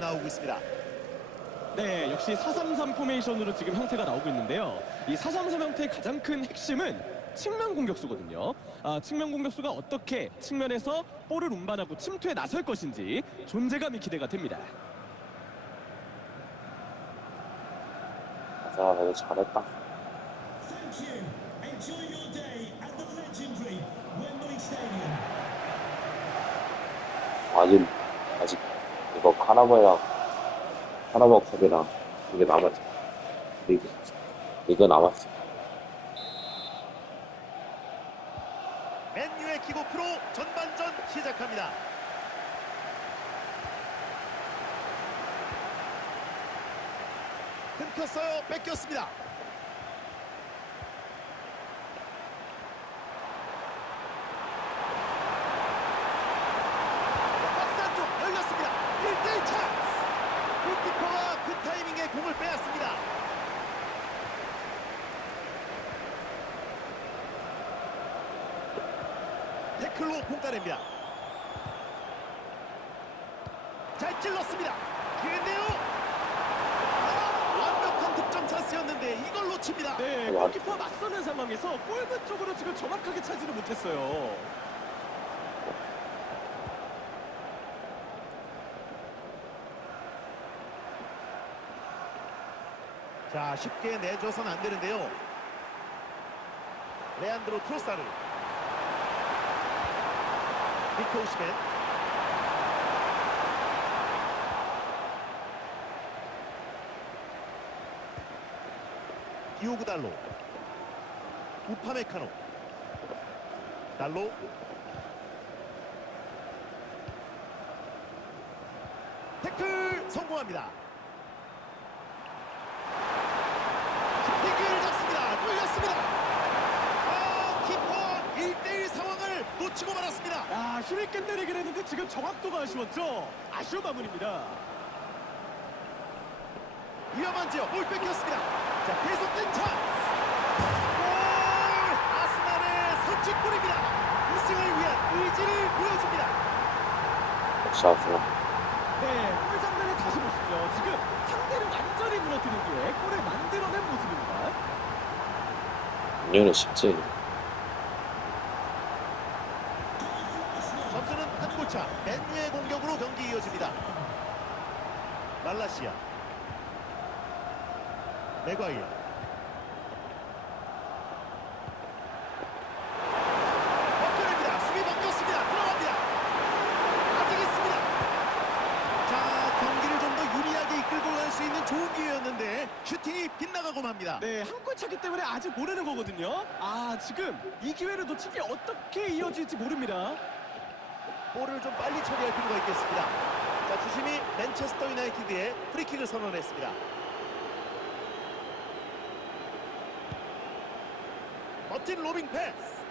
나오고 있습니다. 네, 역시 433 포메이션으로 지금 형태가 나오고 있는데요. 이 433 형태의 가장 큰 핵심은 측면 공격수거든요. 아, 측면 공격수가 어떻게 측면에서 볼을 운반하고 침투에 나설 것인지 존재감이 기대가 됩니다. 자, 그래도 잘했다. Thank you. Enjoy your day at the legendary Wembley Stadium. 아직, 아직, 이거 카라바랑, 카라바 컵이랑 이게 남았지. 리그. 이거 남았어. 맨유의 킥오프로 전반전 시작합니다. 끊겼어요. 뺏겼습니다. 박스 안쪽 열렸습니다. 1대1 찬스. 골키퍼가 그 타이밍에 공을 빼앗습니다. 태클로 공따냅니다. 잘 찔렀습니다. 기회인데요. 아, 완벽한 득점 찬스였는데 이걸 놓칩니다. 네, 와. 골키퍼 맞서는 상황에서 골문 쪽으로 지금 정확하게 차지를 못했어요. 자 쉽게 내줘선 안 되는데요. 레안드로 트로사르. 빅토 오시멘. 디오그 달로. 우파메카노. 달로. 태클 성공합니다. 킥을 잡습니다. 뚫렸습니다. 아, 키퍼 1대1 상황을 놓치고 말았습니다. 야, 슈리ken 때리긴 했는데 지금 정확도가 아쉬웠죠? 아쉬운 마무리입니다. 위험한 지역 볼 뺏겼습니다. 자, 계속된 찬스. 골! 아스날의 선취골입니다. 우승을 위한 의지를 보여줍니다. 역시 아스날. 네, 골 장면을 다시 보시죠. 지금 상대를 완전히 무너뜨린 뒤에 골을 만들어낸 모습입니다. 인류는 쉽지. 점수는 한 골차. 맨유의 공격으로 경기 이어집니다. 말라시아. 맥과이어. 벗겨냅니다. 수비 벗겼습니다. 들어갑니다. 아직 있습니다. 자, 경기를 좀 더 유리하게 이끌고 갈 수 있는 좋은 기회였는데 슈팅이 빗나가고 맙니다. 네, 한 골 차기 때문에 아직 모르는 거거든요. 아, 지금 이 기회를 놓친 게 어떻게 이어질지 모릅니다. 볼을 좀 빨리 처리할 필요가 있겠습니다. 자, 주심이 맨체스터 유나이티드의 프리킥을 선언했습니다. 멋진 로빙 패스.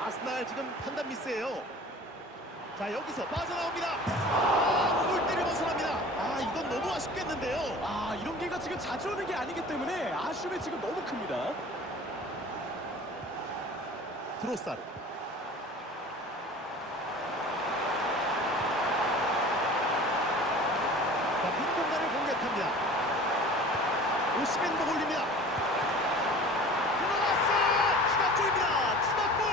아스날 지금 판단 미스예요. 자, 여기서 빠져나옵니다. 아, 골대를 벗어납니다. 아, 이건 너무 아쉽겠는데요. 아, 이런 기회가 지금 자주 오는 게 아니기 때문에 아쉬움이 지금 너무 큽니다. 드로사르. 자, 빈 공략합니다. 오시멘도 올립니다. 들어갔어요! 추가골입니다. 추가골!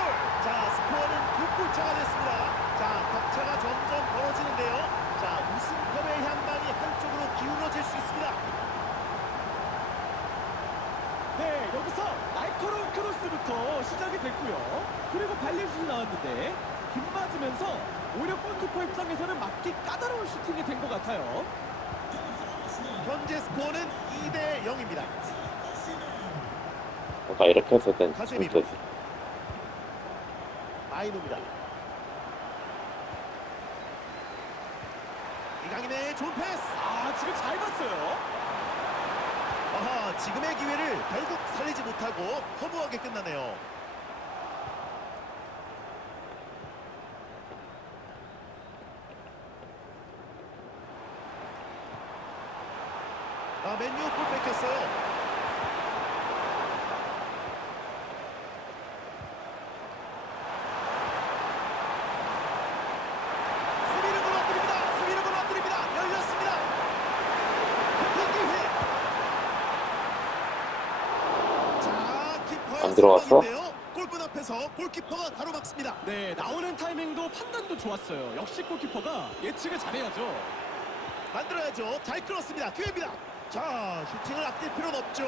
자, 스코어는 두 골차가 됐습니다. 자, 격차가 점점 벌어지는데요. 자, 우승컵의 향방이 한쪽으로 기울어질 수 있습니다. 네, 여기서 날카로운 크로스부터 시작이 됐고요. 그리고 발리슛이 나왔는데 빗 맞으면서 오히려 골키퍼 입장에서는 맞기 까다로운 슈팅이 된 것 같아요. 현재 스코어는 2대 0입니다. 그러니까 이렇게 했을 땐. 잘못했어. 마이노입니다. 이강인의 좋은 패스. 아, 지금 잘 봤어요. 아하, 지금의 기회를 결국 살리지 못하고 허무하게 끝나네요. 맨유 골 뺏겼어요. 들어왔어? 골문 앞에서 골키퍼가 바로 막습니다. 네, 나오는 타이밍도 판단도 좋았어요. 역시 골키퍼가 예측을 잘해야죠. 만들어야죠. 잘 끌었습니다. 기회입니다. 자, 슈팅을 아낄 필요는 없죠.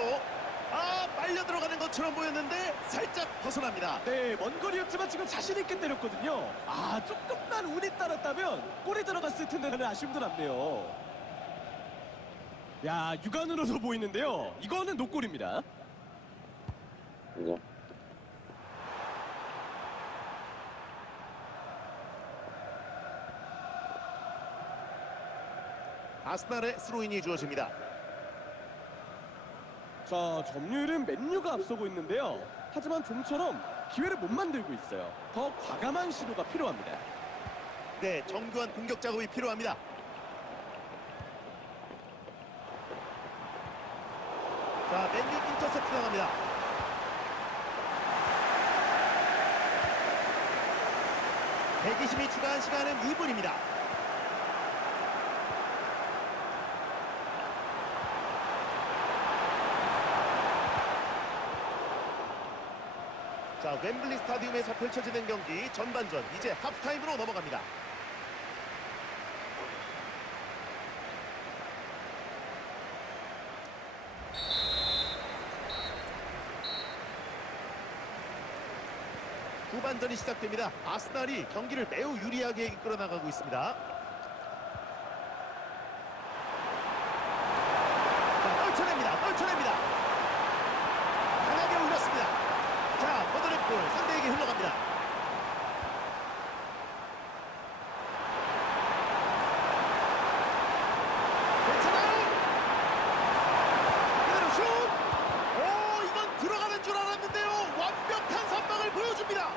아, 빨려 들어가는 것처럼 보였는데 살짝 벗어납니다. 네, 먼 거리였지만 지금 자신 있게 때렸거든요. 아, 조금만 운이 따랐다면 골이 들어갔을 텐데라는 아쉬움도 남네요. 야, 육안으로도 보이는데요. 이거는 노골입니다. 아스날의 스로인이 주어집니다. 자, 점유율은 맨유가 앞서고 있는데요. 하지만 좀처럼 기회를 못 만들고 있어요. 더 과감한 시도가 필요합니다. 네, 정교한 공격 작업이 필요합니다. 자, 맨유 인터셉트 당합니다. (120이) 추가한 시간은 2분입니다. 자, 웸블리 스타디움에서 펼쳐지는 경기 전반전 이제 하프타임으로 넘어갑니다. 후반전이 시작됩니다. 아스날이 경기를 매우 유리하게 이끌어 나가고 있습니다. 자, 떨쳐냅니다. 떨쳐냅니다. 강하게 올렸습니다. 자, 걷어낸 볼 상대에게 흘러갑니다. 괜찮아요. 그대로 슛. 오, 이건 들어가는 줄 알았는데요. 완벽한 선방을 보여줍니다.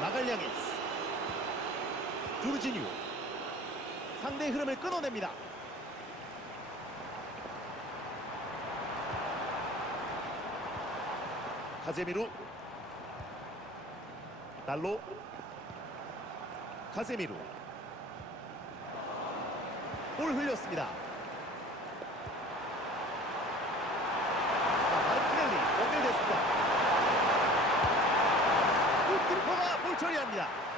마갈량이스 조르지뉴 상대의 흐름을 끊어냅니다. 카제미루 날로 카제미루 볼 흘렸습니다. 자, 마르티넬리 연결됐습니다. 골키퍼가 볼 처리합니다.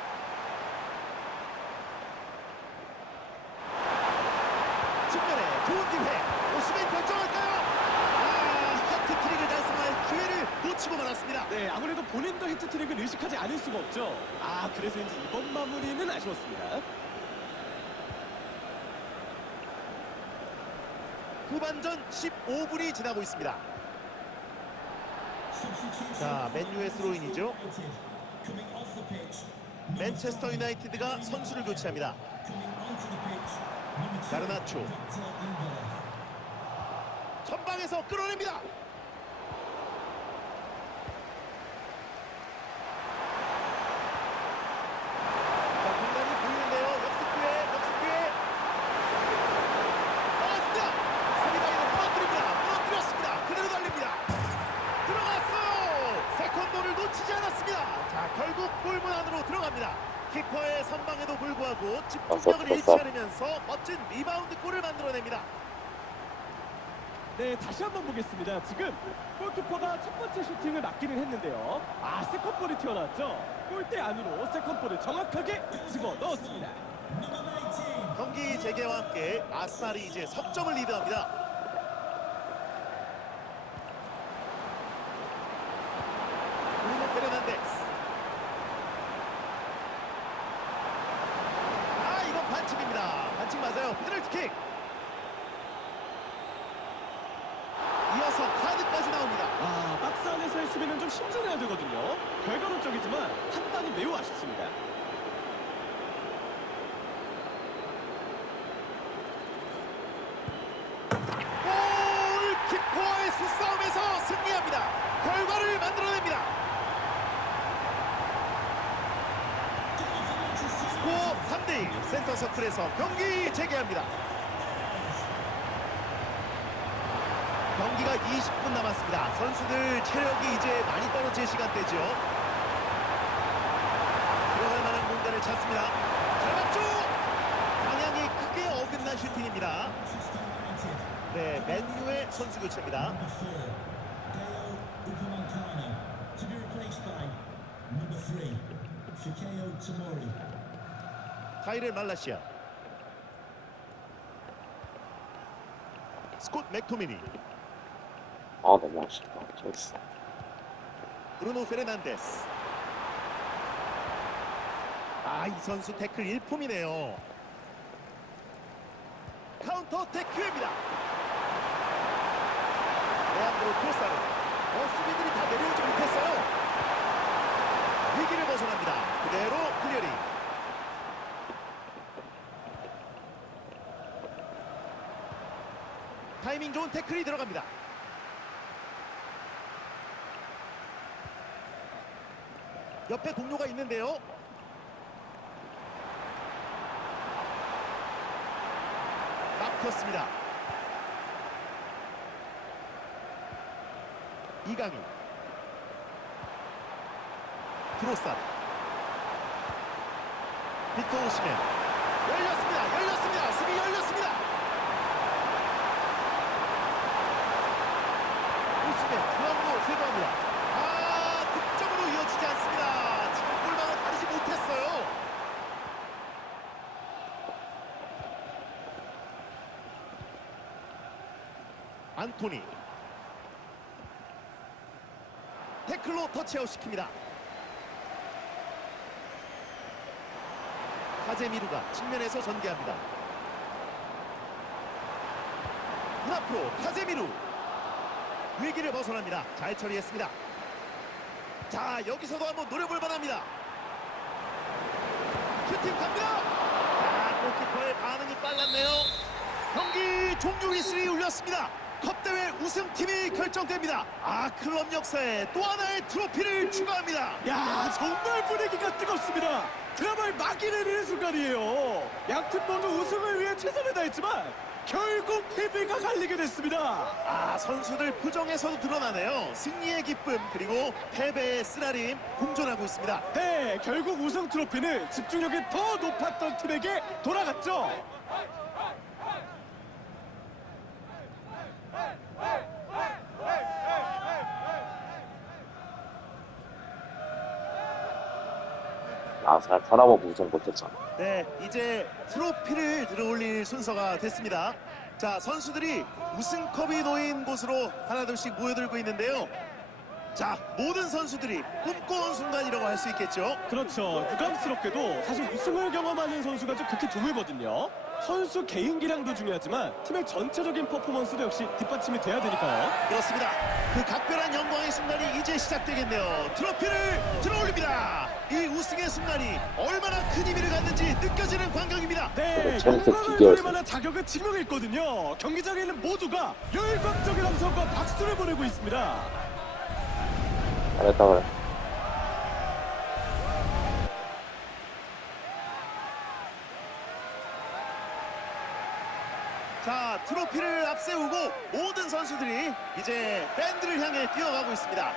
측면에 좋은 기회 오스맨 결정할까요? 아, 하트트릭을 달성할 기회를 놓치고 말았습니다. 네, 아무래도 본인도 헤트트릭을 의식하지 않을 수가 없죠. 아, 그래서인지 이번 마무리는 아쉬웠습니다. 후반전 15분이 지나고 있습니다. 자, 맨유의 스로인이죠. 맨체스터 유나이티드가 선수를 교체합니다. 가르나초 전방에서 끌어냅니다. 자, 공간이 보이는데요. 역습 기회, 역습 기회. 나왔습니다. 수비라인을 무너뜨립니다. 무너뜨렸습니다. 그대로 달립니다. 들어갔어요. 세컨볼을 놓치지 않았습니다. 자, 결국 골문 안으로 들어갑니다. 선방에도 불구하고 집중력을 잃지. 않으면서 멋진 리바운드 골을 만들어냅니다. 네, 다시 한번 보겠습니다. 지금 골키퍼가 첫 번째 슈팅을 맞기는 했는데요. 아, 세컨볼이 튀어나왔죠. 골대 안으로 세컨볼을 정확하게 집어 넣었습니다. 경기 재개와 함께 아스날이 이제 석점을 리드합니다. 브루노 페르난데스. 아 이건 반칙입니다. 맞아요. 페널티킥. 이어서 카드까지 나옵니다. 아, 박스 안에서의 수비는 좀 신중해야 되거든요. 결과론적이지만 판단이 매우 아쉽습니다. 골키퍼와의 수싸움에서 승리합니다. 결과를 만들어냅니다. 스코어 3대1 센터 서클에서 경기 재개합니다. 경기가 20분 남았습니다. 선수들 체력이 이제 많이 떨어질 시간대죠. 들어갈 만한 공간을 찾습니다. 잘 맞죠? 방향이 크게. Manchester United. 네, 맨유의 선수 교체입니다. To Fikayo Tomori. 타이렐 말라시아. 스콧 맥토미니, 아 너무 아쉽다. 첼시. 브루노 페르난데스. 아, 이 선수 태클 일품이네요. 카운터 태클입니다. 레안드로 크로사르. 어, 수비들이 다 내려오지 못했어요. 위기를 벗어납니다. 그대로 클리어링. 타이밍 좋은 태클이 들어갑니다. 옆에 동료가 있는데요. 막혔습니다. 이강인 드로산 빅터 오시멘 열렸습니다. 열렸습니다. 수비 열렸습니다. 오시멘 중앙으로 제거합니다. 아 득점으로 이어지지 않습니다. 지금 골망을 가리지 못했어요. 안토니 태클로 터치아웃 시킵니다. 카제미루가 측면에서 전개합니다. 문 앞으로 카제미루 위기를 벗어납니다. 잘 처리했습니다. 자 여기서도 한번 노려볼 만합니다. 슈팅 갑니다. 자 골키퍼의 반응이 빨랐네요. 경기 종료 휘슬이 울렸습니다. 컵대회 우승팀이 결정됩니다. 아 클럽 역사에 또 하나의 트로피를 추가합니다. 야 정말 분위기가 뜨겁습니다. 드라마의 막이 내리는 순간이에요. 양팀 모두 우승을 위해 최선을 다했지만 결국 패배가 갈리게 됐습니다. 아 선수들 표정에서도 드러나네요. 승리의 기쁨 그리고 패배의 쓰라림 공존하고 있습니다. 네, 결국 우승 트로피는 집중력이 더 높았던 팀에게 돌아갔죠. 아잘 살아보고 우승 못했잖아. 네, 이제 트로피를 들어올릴 순서가 됐습니다. 자, 선수들이 우승컵이 놓인 곳으로 하나둘씩 모여들고 있는데요. 자, 모든 선수들이 꿈꿔온 순간이라고 할 수 있겠죠. 그렇죠. 유감스럽게도 사실 우승을 경험하는 선수가 좀 그렇게 드물거든요. 선수 개인기량도 중요하지만 팀의 전체적인 퍼포먼스도 역시 뒷받침이 돼야 되니까요. 그렇습니다. 그 각별한 영광의 순간이 이제 시작되겠네요. 트로피를 들어올립니다. 이 우승의 순간이 얼마나 큰 의미를 갖는지 느껴지는 광경입니다. 네, 영광을 비교해서. 누릴 만한 자격을 증명했거든요. 경기장에 있는 모두가 열광적인 함성과 박수를 보내고 있습니다. 잘했다 그래. 자 트로피를 앞세우고 모든 선수들이 이제 밴드를 향해 뛰어가고 있습니다.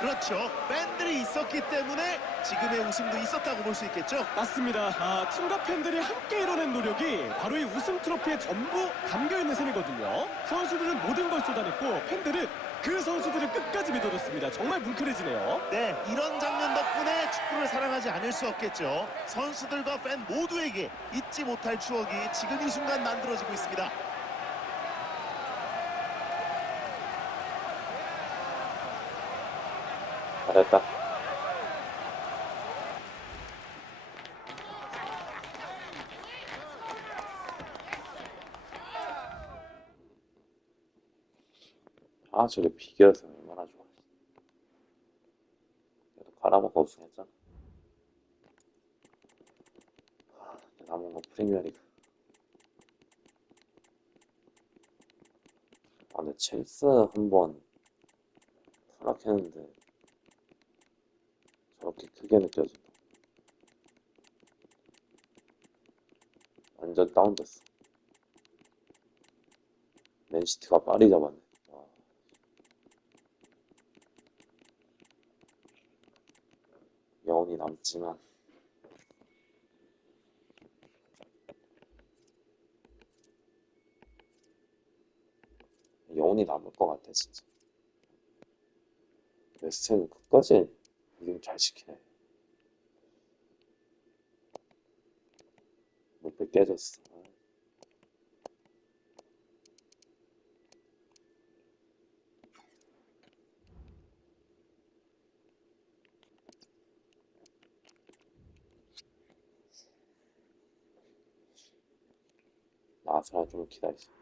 그렇죠. 밴들이 있었기 때문에 지금의 우승도 있었다고 볼 수 있겠죠. 맞습니다. 아, 팀과 팬들이 함께 이뤄낸 노력이 바로 이 우승 트로피에 전부 담겨있는 셈이거든요. 선수들은 모든 걸 쏟아냈고 팬들은 그 선수들을 끝까지 믿어줬습니다. 정말 뭉클해지네요. 네, 이런 장면 덕분에 축구를 사랑하지 않을 수 없겠죠. 선수들과 팬 모두에게 잊지 못할 추억이 지금 이 순간 만들어지고 있습니다. 잘했다. 아 저게 비교해서 얼마나 좋아. 그래도 가라마가 우승했잖아. 남은 건 프리미어리그. 아 근데 첼스 한번 타락했는데 저렇게 크게 느껴진다. 완전 다운됐어. 맨시티가 파리 잡았네. 여운이 남지만. 여운이 남을 것 같아 진짜. 웨스트는 끝까지 이름 잘 지키네. 못배 깨졌어. 아스날 좀 기다리자.